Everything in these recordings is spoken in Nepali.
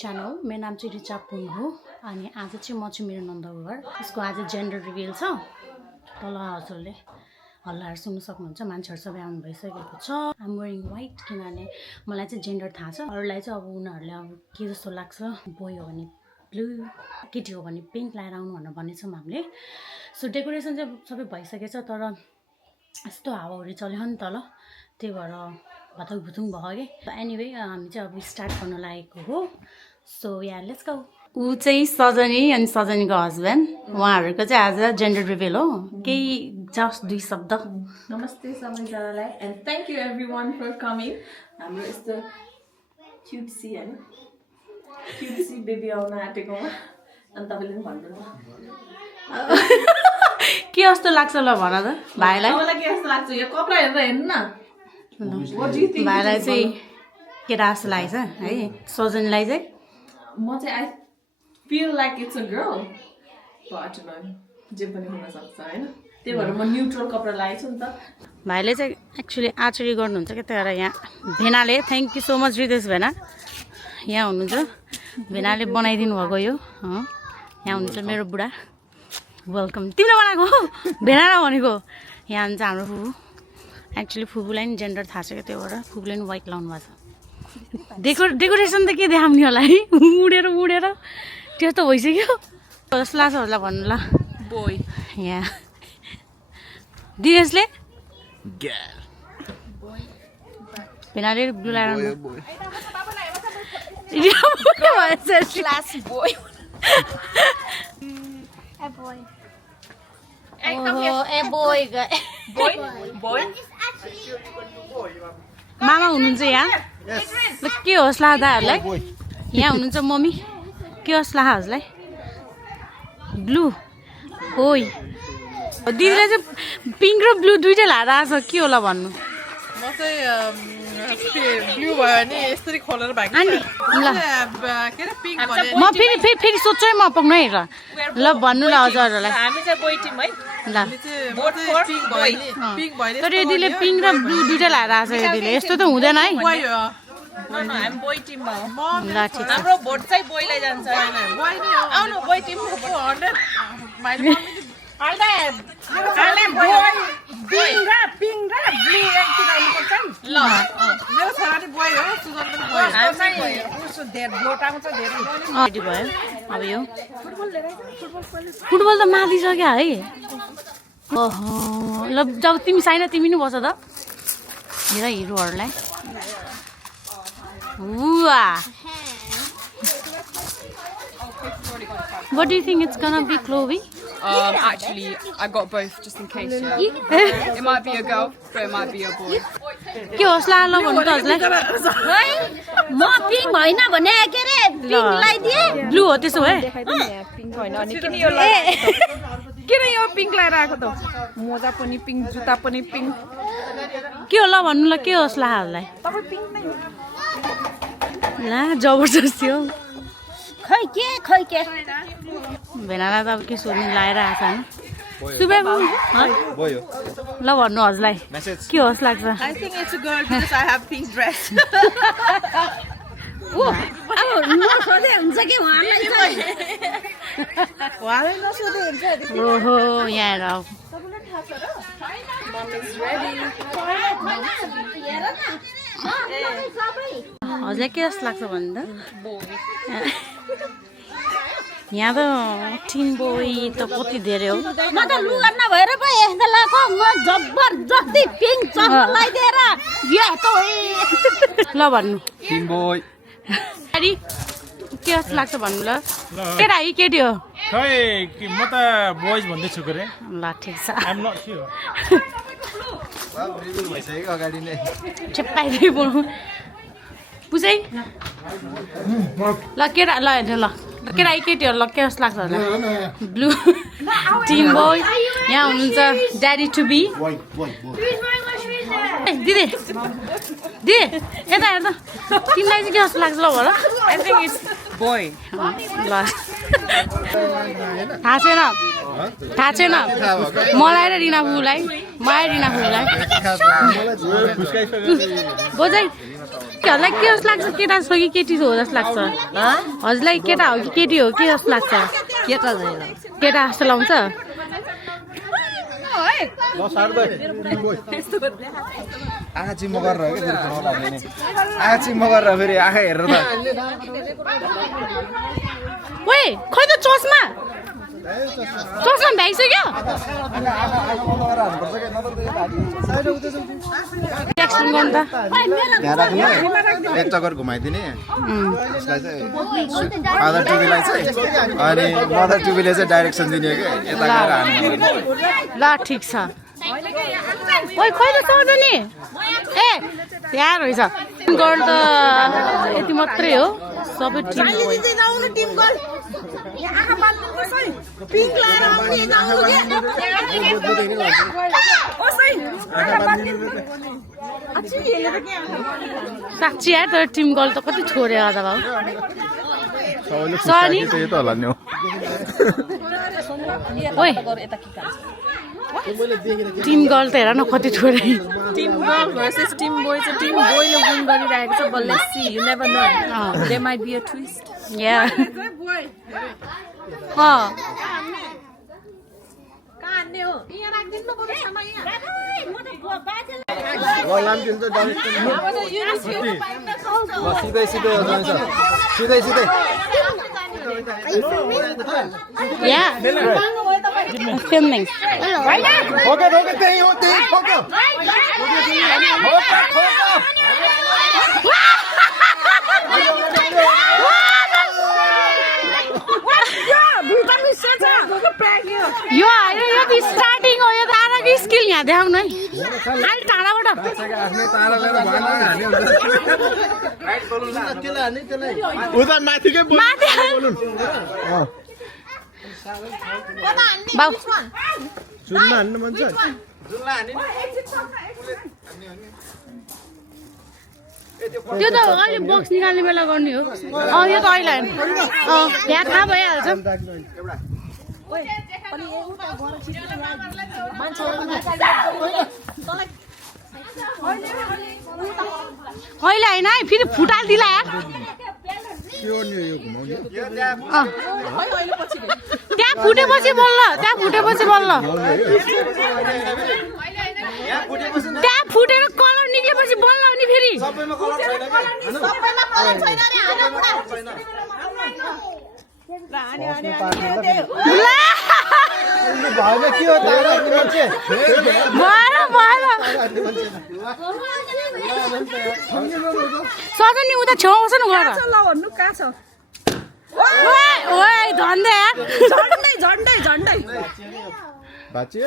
च्यानल मेरो नाम चाहिँ रिचा पुङ हो अनि आज चाहिँ म चाहिँ मेरो नन्दको घर यसको आज जेन्डर रिभिल छ तल हजुरले हल्लाहरू सुन्न सक्नुहुन्छ मान्छेहरू सबै आउनु भइसकेको छ आम वेयरिङ व्हाइट किनभने मलाई चाहिँ जेन्डर थाहा छ अरूलाई चाहिँ अब उनीहरूले अब के जस्तो लाग्छ बोय हो भने ब्लू केटी हो भने पिङ्क लाएर आउनु भनेर भनेछौँ हामीले सो डेकोरेसन चाहिँ सबै भइसकेछ तर यस्तो हावाहुरी चल्यो नि तल त्यही भएर भतक भुतुङ भयो कि एनिवे हामी चाहिँ अब स्टार्ट गर्न लागेको हो सो या लेट्स गो ऊ चाहिँ सजनी अनि सजनीको हस्बेन्ड उहाँहरूको चाहिँ आज जेन्डर रिभिल हो केही जस्ट दुई शब्द नमस्ते सबैजनालाई and thank you everyone for coming हाम्रो यस्तो क्युटसी हैन क्युटसी बेबी आउन आँटेकोमा अनि तपाईँले पनि भन्नु के जस्तो लाग्छ ल भन त भाइलाई मलाई के जस्तो लाग्छ यो कपडा हेरेर हेर्नु न भाइलाई चाहिँ केटा जस्तो लागेछ है सजनीलाई चाहिँ म चाहिँ I feel like it's a girl but जे पनि हुन सक्छ हैन त्यही भएर म न्युट्रल कपडा लगाएको छु नि त भाइले चाहिँ एक्चुअली आर्चरी गर्नुहुन्छ क्या त्यही भएर यहाँ भेनाले thank you so much Ritesh भेना यहाँ हुनुहुन्छ भेनाले बनाइदिनु भएको यो यहाँ हुनुहुन्छ मेरो बुढा वेलकम तिमीले बनाएको हो भेना भनेको यहाँ हुन्छ हाम्रो फुबु एक्चुअली फुबुलाई नि जेन्डर थाहा छ क्या त्यो भएर फुबुले नि व्हाइट लाउनु भएको छ डेकोरेसन त के देखाउने होला है उडेर उडेर त्यो त भइसक्यो जस्तो लाग्छ होला भन्नु ल बोय यहाँ दिनेशले भेनाले ब्लु लाएर मामा हुनुहुन्छ यहाँ ल के होस् ला दाहरूलाई यहाँ हुनुहुन्छ मम्मी के होस् ला हजुरलाई ब्लू ओइ दिदीलाई चाहिँ पिङ्क र ब्लू दुइटै लाएर आएको छ के होला भन्नु म चाहिँ ब्लू भयो भने यसरी खोलेर भएको आन्टी ल के अरे पिङ्क भने म फेरि सोध्छु है म पाउनु है ल भन्नु ल हजुरहरूलाई हामी चाहिँ बोय टिम है ल पिङ्क भयो तर यदिले पिङ्क र ब्लू दुइटै लाएर आएको छ यदिले यस्तो त हुँदैन है हामी बोय टिममा हो ल ठिक छ हाम्रो भोट चाहिँ बोयलाई जान्छ आउनु बोय टिम मेरो छोरा नि बोय हो सुजन पनि बोय रेडी भयो अब यो फुटबल त मारिसक्यो है ओहो ल जब तिमी साइन तिमी नि बस त हेर हिरोहरूलाई What do you think it's gonna be, Chloe? Actually, I got both just in case. Yeah. It might be a girl, but it might be a boy. के होस् ला ल भन्नु त हजुरलाई म पिङ्क होइन भने के रे पिङ्क लगाइदिए ब्लू हो त्यसो भए किन यो पिङ्क लगाएर आएको त मोजा पनि पिङ्क जुत्ता पनि पिङ्क के हो ल भन्नु ल के होस् ला हजुरलाई तपाईँ पिङ्क नै हो ला जबरजस्ती हो खै के भेनालाई त अब के सोध्नु लगाएर आएको छ सुबेको ल भन्नु हजुरलाई के होस् लाग्छ I think it's a girl because I have pink dress. अब नसोधे हुन्छ कि उहाँलाई चाहिँ उहाँले नसोधे हुन्छ ओहो यहाँ हेर अब हजुरलाई के जस्तो लाग्छ भन्नु त यहाँ त टिन बोय त कति धेरै हो म त लुगा नभएर पो यस्तो लगाएको म जबरजस्ती पिङ्क चप्पल लगाइदिएर ल भन्नु टिन बोय के जस्तो लाग्छ भन्नु ल केटा है केटी हो खै म त बोइज भन्दैछु के रे ल ठिक छ आइम नट स्योर भइसक्यो अगाडि नै ठेप्पाइदिए बोल्नु पुछै ल केटा ल हेर्नु ल केटा है केटी हो ल के जस्तो लाग्छ होला ब्लू टिन बोय यहाँ हुनुहुन्छ ड्याडी टु बी दिदी दिदी यता हेर्दा तिमीलाई चाहिँ के जस्तो लाग्छ ल भन I think it's boy. ल थाहा छैन मलाई र रिना बुलाई मलाई रिना बुलाई बोझै केटीहरूलाई के जस्तो लाग्छ केटा छ कि केटी हो जस्तो लाग्छ हजुरलाई केटा हो कि केटी हो के जस्तो लाग्छ केटा जस्तो लाउँछ आँखा चिम्म गरेर हो क्या आँखा चिम्म गरेर फेरि आँखा हेरेर त ओए खै त चस्मा चस्मा भ्याइसक्यो एक्सन गर्नु त त्यहाँ राख्ने एक चक्कर घुमाइदिने यसलाई चाहिँ फादर टुबीलाई चाहिँ अनि मदर टुबीले चाहिँ डाइरेक्सन दिने क्या यता गएर हान्ने ल ठिक छ ओइ खै त सजनी ए यहाँ रहेछ गर्ल त यति मात्रै हो सबै टिम साँच्ची यार तर टिम गर्ल त कति छोड्यो होला बाबु सनी त होला नि ओइ टिम गर्ल त हेर न कति छोडे team girl versus team boy चाहिँ टिम बोयले विन गरिरहेको छ but let's see you never know there might be a twist या सिधै सिधै जान्छ सिधै सिधै Yeah. Filming. ओके ओके त्यही हो त्यही ठोक्यो यो होइन यो त स्टार्टिङ हो यो त आराको स्किल यहाँ देखाउनु है अलि टाढाबाट आफ्नै तारा लिएर भएन हान्यो उता माथिकै माथि बाउ जुनमा हान्नु मन छ त्यो त अहिले बक्स निकाल्ने बेला गर्ने हो यो त अहिले यहाँ थाहा भइहाल्छ अहिले होइन है फेरि फुटाल दिला त्यहाँ फुटेपछि बल्ल त्यहाँ फुटेर कलर निक्लेपछि बल्ल अनि फेरि सजनी उता छेउ आउँछ नि गएर झन्डै झन्डै भाँचियो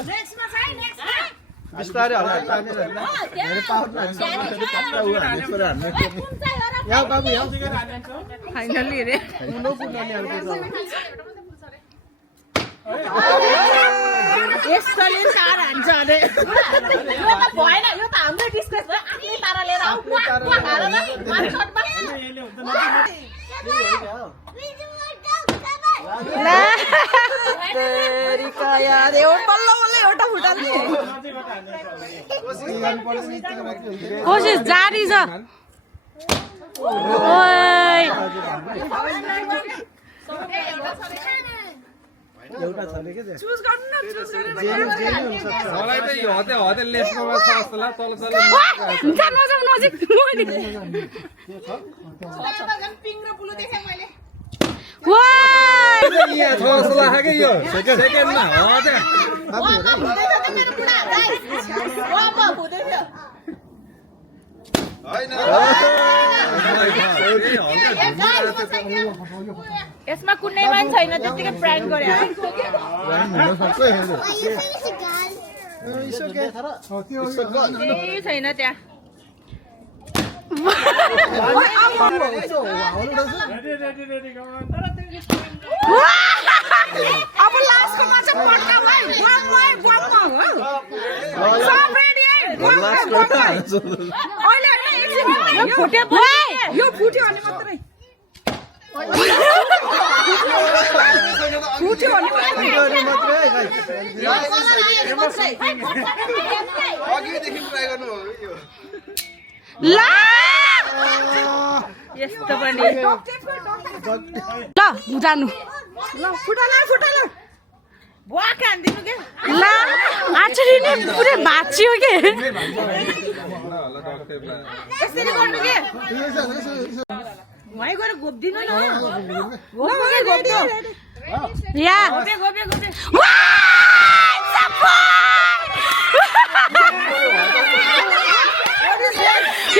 बिस्तारै हल्का यहाँ बाबु यहाँ फाइनली रे यसले तार हान्छ अरे यो त भएन यो त हाम्रो डिस्कस भयो आफ्नै तारा लिएर आऊ वान शटमा तेरिका यार एउटा बल्ल एउटा फुटाल्ने कोसिस जारी छ ओइ एउटा छले के चुज गर्नु न चुज गरेर मलाई त यो हते हते लेफ्टमा छ जस्तो लाग्छ तल तल नजाऊ नजिक पिङ र ब्लु देखे मैले यहाँ छ जस्तो लाग्छ के यो सेकेन्डमा हते यसमा कुनै मान्छे छैन त्यतिकै प्राङ्क गरे केही छैन त्यहाँ अब लास्टको मा चाहिँ पट्टा भाइ बम सब रेडी है अहिले यो फुट्यो यो फुट्यो अनि मात्रै फुट्यो अनि अघिदेखि ट्राई गर्नु ला यस्तो पनि ल जानु ल फुटाला बुवा खान्दिनु के ल आचरी नै पुरै भाँचियो के यसरी गर्नु के वही गएर घोप्दिनु न घोप्दिनु या गोबे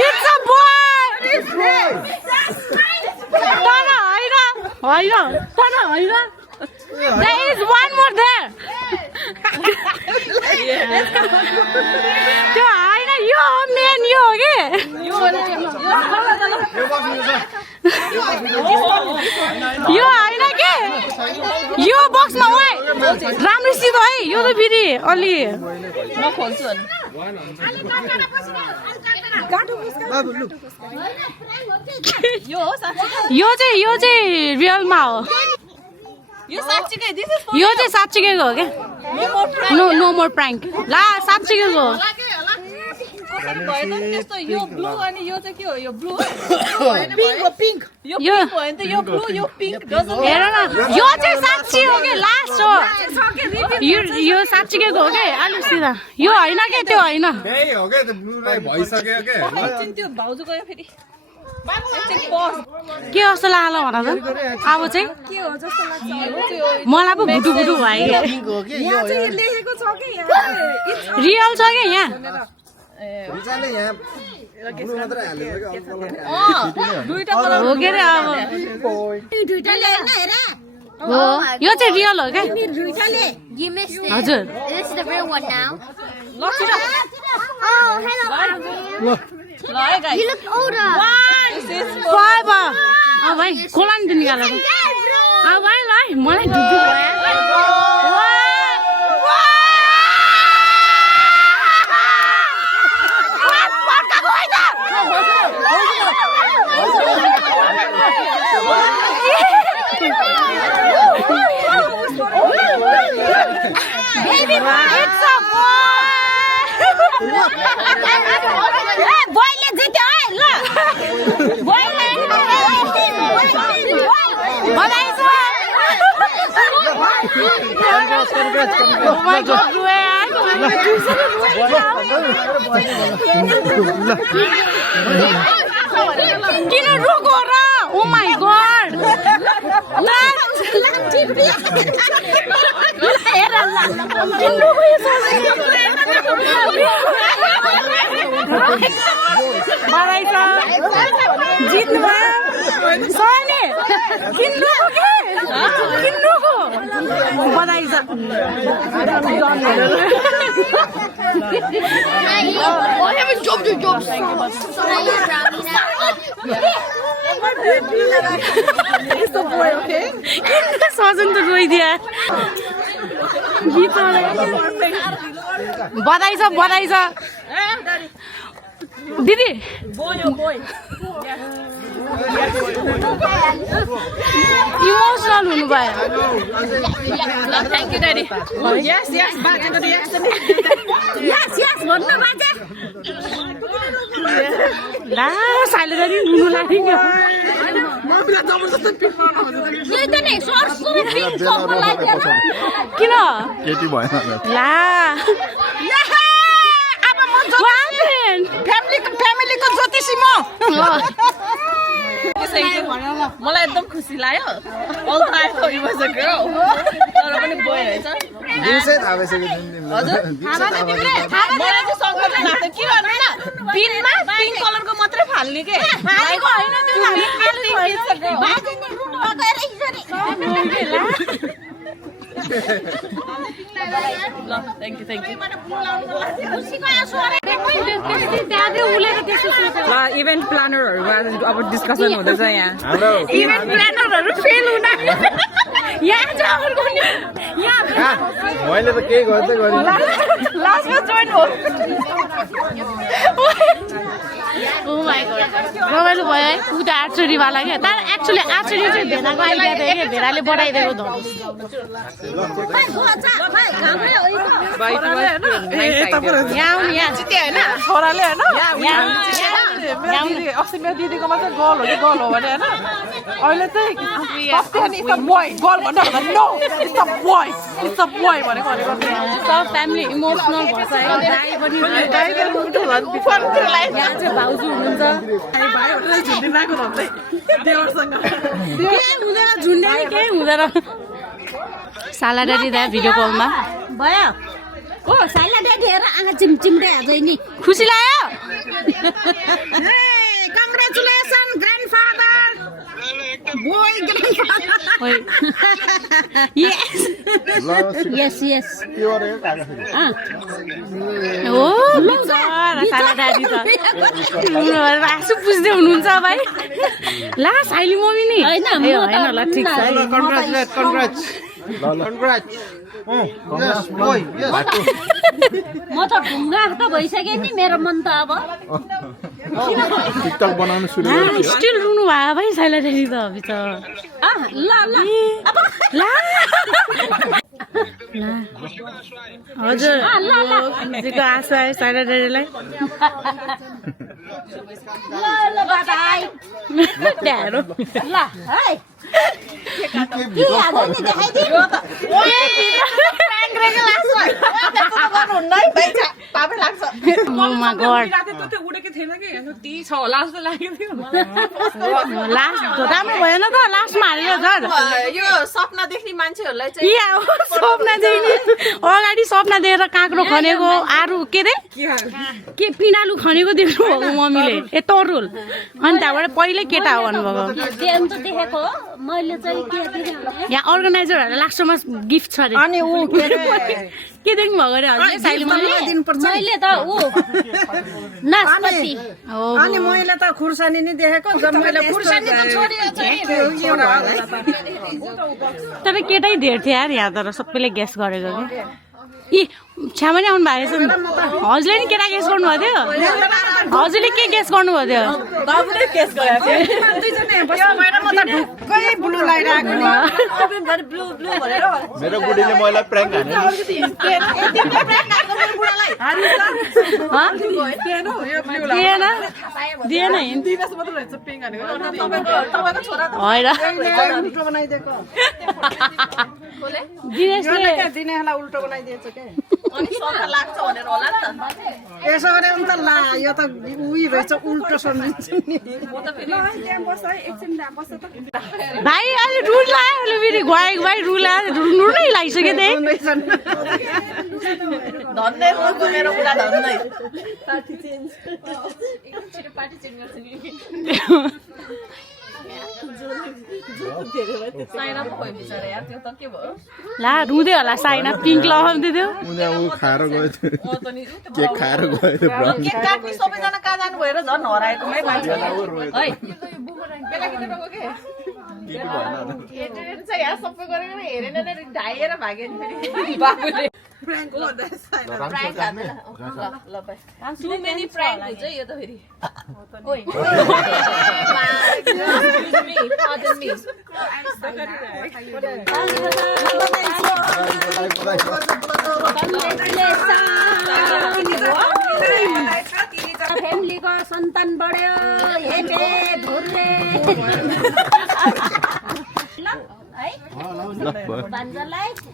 It's a boy! There is one more there. त्यो होइन यो मेन यो हो कि यो होइन के यो बक्समा वाइ राम्रो सिधो है यो त फेरि अलि म खोल्छु अनि यो चाहिँ रियलमा हो यो साच्चीकै दिस इज यो चाहिँ साँच्चीकैको हो क्या नो मोर प्राङ्क ला साँच्चीकैको हो त्यस्तो यो ब्लू अनि यो चाहिँ के हो यो ब्लू पिंक यो यो पिंक हो नि त यो ब्लू यो पिंक डजन्ट हेर न यो चाहिँ साँच्ची हो कि लास्ट हो यो साँच्चीकैको हो कि अलिक सिधा यो होइन के त्यो होइन त्यही हो क्या त्यो ब्लु राई भइसक्यो के एकछिन त्यो भाउजू गयो फेरि एकछिन पज के जस्तो लाग्यो भन त अब चाहिँ के हो जस्तो लाग्छ त्यो मलाई पो भुटु भयो यहाँ चाहिँ लेखेको छ कि यहाँ रियल छ कि यहाँ दुईटा कलर हो के अरे अब हो यो चाहिँ रियल हो क्या You missed it. हजुर This is the real one now. ल छिटो Oh, hello. ल है गाइस You look older. भाइ खोला नि त निकाल भाइ ल मलाई ढुक्नु Baby, it's a boy! Boy-ले जित्यो है ल बोयले बधाई छ Oh my god, किन रोको र Oh my god बधाई छ जित्नु भयो सनी किन्नुको के किन्नुको बधाई छ सजन त रोइदिया बधाई छ दिदी इमोसनल हुनु भयो thank you daddy yes yes back into the action यस भन्नु बाजे ला साइलेन्ट हुनु लाग्यो किन केटी भएन ला फ्यामिलीको ज्योतिषी म मलाई एकदम खुसी लाग्यो all time it was a girl तर पनि बोय रहेछ दिउँसै थाहा भइसक्यो हजुर मलाई चाहिँ सङ्कट लाग्छ के भन्नु न पिनमा पिङ्क कलरको मात्रै फाल्ने के फालेको हैन त्यो ल थ्यांक यू ल इभेन्ट प्लानरहरुमा अब डिस्कसन हुँदैछ यहाँ इभेन्ट प्लानरहरु फेल हुन यहाँ चाहिँ मैले त केही गर्दै गरेँ लास्टमा जोइन हो ओ माय गॉड रमाइलो भयो है उता आर्चरीवाला क्या तर एक्चुअली आर्चरी चाहिँ भेडाको आइडिया थियो कि भेडाले बढाइदिएको धनुष यहाँ आउनु यहाँ जित्यो होइन छोराले होइन अस्ति मेरो दिदीकोमा चाहिँ गर्ल हो कि गर्ल हो भने होइन अहिले चाहिँ इट्स अ बोय गर्ल भन्दा नो इट्स अ बोय भनेको सब फ्यामिली इमोसनल भएछ है दाइ पनि यहाँ चाहिँ भाउजू हुनुहुन्छ हुँदैन झुन्डे केही हुँदैन साला ड्याडी दा भिडियो कलमा भयो ओ साइला ड्याडी हेर आँखा चिमचिम्रे हाजै नि खुसी लाग्यो कङ्ग्रेचुलेसन ग्रान्डफादर बोय ग्रान्डफादर यस यस हो बिचरा साला ड्याडी त आँसु पुज्दै हुनुहुन्छ भाइ ला साइली मम्मी नि होइन ल ठिक छ म त ढुङ्गा त भइसक्यो नि मेरो मन त अब टिकटक बनाउनु सुरु स्टिल रुनु भयो भाइ साइला ड्याडी त अभी त ल ला हजुर जीको आशा है साइला ड्याडीलाई ल बाबाई ट्यारो ल है के आज नि देखाइदियो मुमा गड उडेको थिएन कि ती छ होला जस्तो लाग्यो लास्ट राम्रो भएन त लास्टमा हालेर झन् यो सपना देख्ने मान्छेहरूलाई चाहिँ यहाँ हो सपना देख्ने अगाडि सपना देखेर काँक्रो खनेको आरु के रे के पिनालु खनेको देख्नु भएको मम्मीले ए तरुल अनि त्यहाँबाट पहिल्यै केटा हो भन्नुभएको त्यो त देखेको मैले चाहिँ के देखेँ यहाँ अर्गनाइजरहरूलाई लास्टमा गिफ्ट छ अरे अनि ऊ के देख्नु भएको अरे हजुर साइली मम्मीले मैले त ऊ नास्पति अनि मैले त खुर्सानी नि देखेको मैले खुर्सानी त तर केटै धेर थियो यार यहाँ तर सबैले गेस गरेको कि यी छ्यामा नि आउनु भएको छ नि हजुरले नि केटा गेस गर्नुभएको थियो हजुरले के गेस गर्नुभएको थियो मेरो बुढीले मलाई प्र्याङ्क दिएन दिएन दिनेलाई उल्टो बनाइदिएछ के यसो गरे त ला यो त उही रहेछ उल्टो सम्झिन्छ नि भाइ अहिले रुल लाग्यो फेरि गएको भाइ रुल रुल नै लागिसक्यो त्यही धन्दै मेरो कुरा धन्दै ला रुँदै होला साइना पिङ्क लगाउँदै थियो खाएर गयो केक खाएर गयो केक काट्ने सबैजना कहाँ जानु भएर झन् हराएकोमै मान्छे सबै गरेर हेरेन ढाइएर भाग्यो नि फेरि बाबुले Too many prank हुन्छ यो त फेरि ओइ pardon me फ्यामिलीको सन्तान बढ्यो हेटे धुर्ले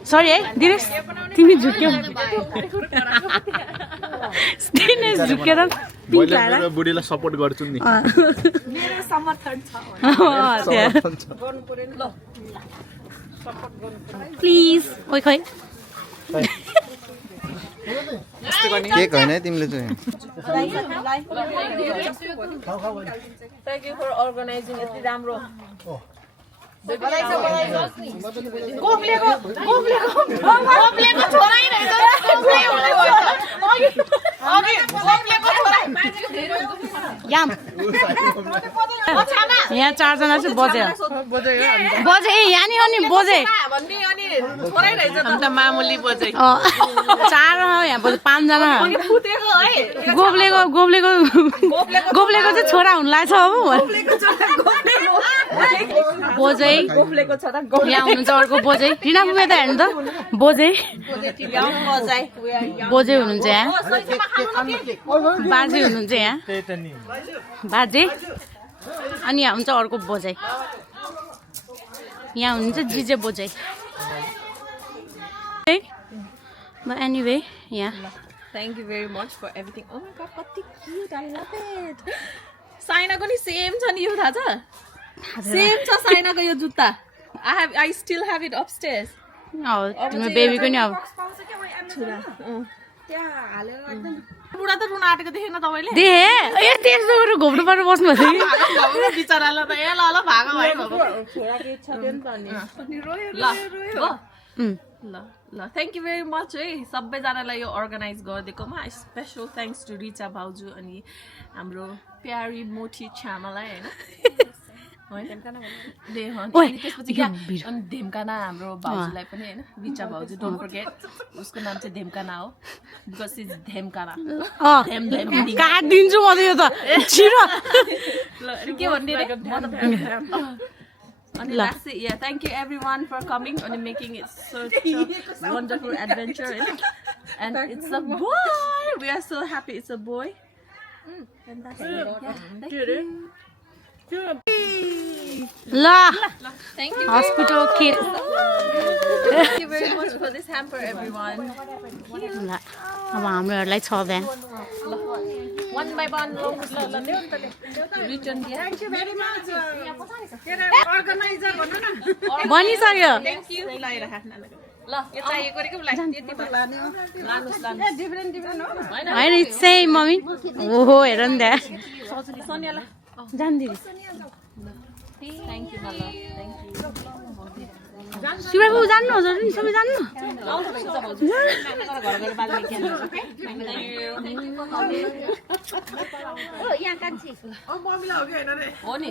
सरी है दिनेश तिमी झुक्यौ दिनेश झुकेर पिङ्क लाएर बुढीलाई सपोर्ट गर्छु नि मेरो समर्थन छ प्लिज ओइ खै केक होइन है तिमीले चाहिँ थ्याङ्क यू फर अर्गनाइजिङ यति राम्रो यहाँ 4 जना चाहिँ बजे बजे ए यहाँ नि अनि बजे भन्ने अनि छोरै रहेछ हामी त मामुली बोजै चार यहाँ बोजू 5 जना फुटेको है गोब्लेको चाहिँ छोरा हुन लाग्छ अब बोजै गोफलेको छोरा यहाँ हुनुहुन्छ अर्को बोजै रिना पुगे त हेर्नु त बोजै बोजै हुनुहुन्छ यहाँ बाजे हुनुहुन्छ यहाँ बाजे अनि यहाँ हुन्छ अर्को बोजै यहाँ हुनुहुन्छ जिजे बोजै एनिवे यहाँ Thank you very much for everything. Oh my god, कति cute, I love it. साइनाको नि सेम छ नि यो थाहा छ सेम छ साइनाको यो जुत्ता I still have it upstairs. तिम्रो बेबीको नि अब बुढा त रुन आँटेको देखेन तपाईले देखे ए तेर्सो गरेर घोप्नु पर्नु बस्नु भएको बिचरालाई त ए ल भागा भयो छोराको इच्छा थियो नि त अनि ल थ्याङ्क यू भेरी मच है सबैजनालाई यो अर्गनाइज गरिदिएकोमा स्पेसल थ्याङ्क्स टु रिचा भाउजू अनि हाम्रो प्यारी मोठी छ्यामालाई होइन त्यसपछि अनि धेमकाना हाम्रो भाउजूलाई पनि होइन रिचा भाउजू डोन्ट फर्गेट उसको नाम चाहिँ धेमकाना हो बिकज इज धेमकाना काटिदिन्छु म त यो त छिरो के भन्ने And that's it. Yeah, thank you everyone for coming and making it such a wonderful adventure. And it's a boy. We are so happy it's a boy. And that's it. Yeah, thank you. La. Thank you. Hospital kid. Thank you very much for this hamper, everyone. अब हाम्रोहरूलाई छ बिहान One by one, return here. Thank you very much. Organizer, बनिसक्यो thank you. ल यो चाहिएको रे के मलाई त्यति लानु लानुस् डिफरेन्ट हो होइन इट्स सेम मम्मी ओहो हेर नि त्यहाँ सोनियालाई जान्दिनु थ्याङ्क यू मलाई थ्याङ्क यू शिवा बाबु जान्नु हजुर नि सबै जान्नु यहाँ कान्छी हो नि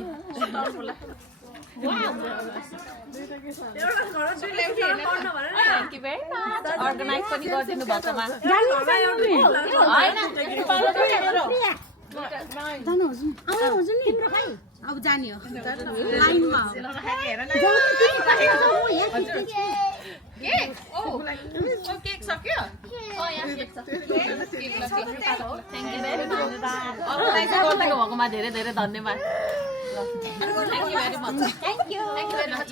अर्गनाइज पनि गरिदिनु भएकोमा अब जाने हो केक सक्यो गरिदिनु भएकोमा धेरै धेरै धन्यवाद Thank you very much. Thank you. Thank you very much.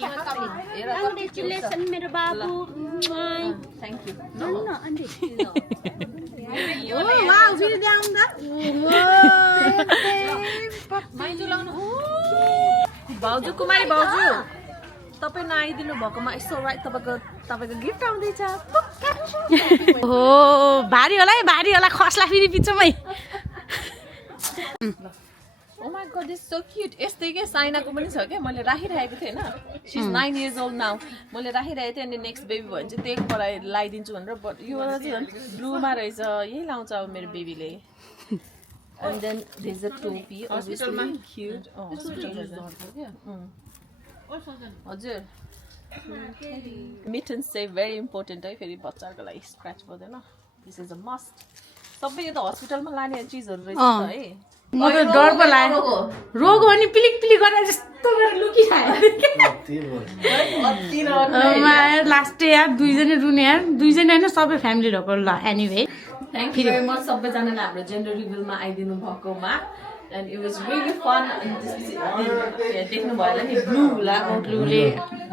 Congratulations, मेरो बाबु. Thank you. भाउजू कुमारी भाउजू तपाईँ नआइदिनु भएकोमा यसो राइट तपाईँको गिफ्ट आउँदैछ हो भारी होला है भारी होला खस्ला फेरि पिछोमै Oh my god, this is so cute. यस्तै के साइनाको पनि छ के मैले राखिरहेको थिएँ हैन she is 9 years old now मैले राखिरहेको थिएँ अनि नेक्स्ट बेबी भयो भने चाहिँ त्यही मलाई लाइदिन्छु भनेर बट यो वाला चाहिँ ब्लूमा रहेछ यही लाउँछ अब मेरो बेबीले and then there's a topi obviously cute हजुर mittens चाहिँ very important है फेरि बच्चाको लागि स्क्रैच पर्दैन this is a must सबै यो त हस्पिटलमा लाने चिजहरु रहेछ है म त डर पो लाग्यो रोग हो नि पिलिक पिलिक गरेर जस्तो गरेर लुकिखायो लास्ट यार दुईजना रुने यार दुईजना होइन सबै फ्यामिलीहरूको ल anyway thank you very much सबैजनाले हाम्रो जेन्डर रिभिलमा आइदिनु भएकोमा and it was really fun अनि त्यसपछि देख्नु भयो होला नि ब्लू लाग्यो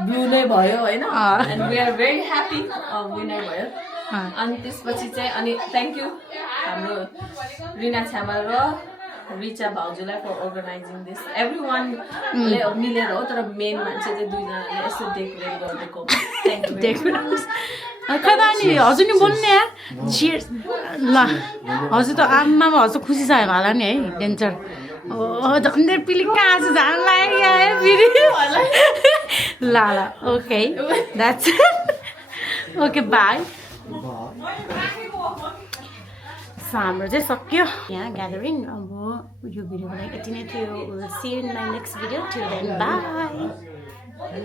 ब्लू नै भयो होइन and we are very happy winner भयो अनि त्यसपछि चाहिँ अनि थ्याङ्क यू हाम्रो रिना छ्यामा र रिचा भाउजूलाई फर अर्गनाइजिङ दिस एभ्री वानले मिलेर हो तर मेन मान्छे चाहिँ दुईजनाले यसो डेकोरेट गरिदिएको थ्याङ्क यू खदा नि हजुर नि बोल्नु यार चियर्स ल हजुर त आमामा हजुर खुसी छ होला नि है डेन्जर ओ झन्डै पिलिक कहाँ छ जान लाग्यो फेरि ल ल ओके द्याट्स ओके बाई हाम्रो चाहिँ सक्यो यहाँ ग्यादरिङ अब यो भिडियोको लागि यति नै थियो see in my next video till then by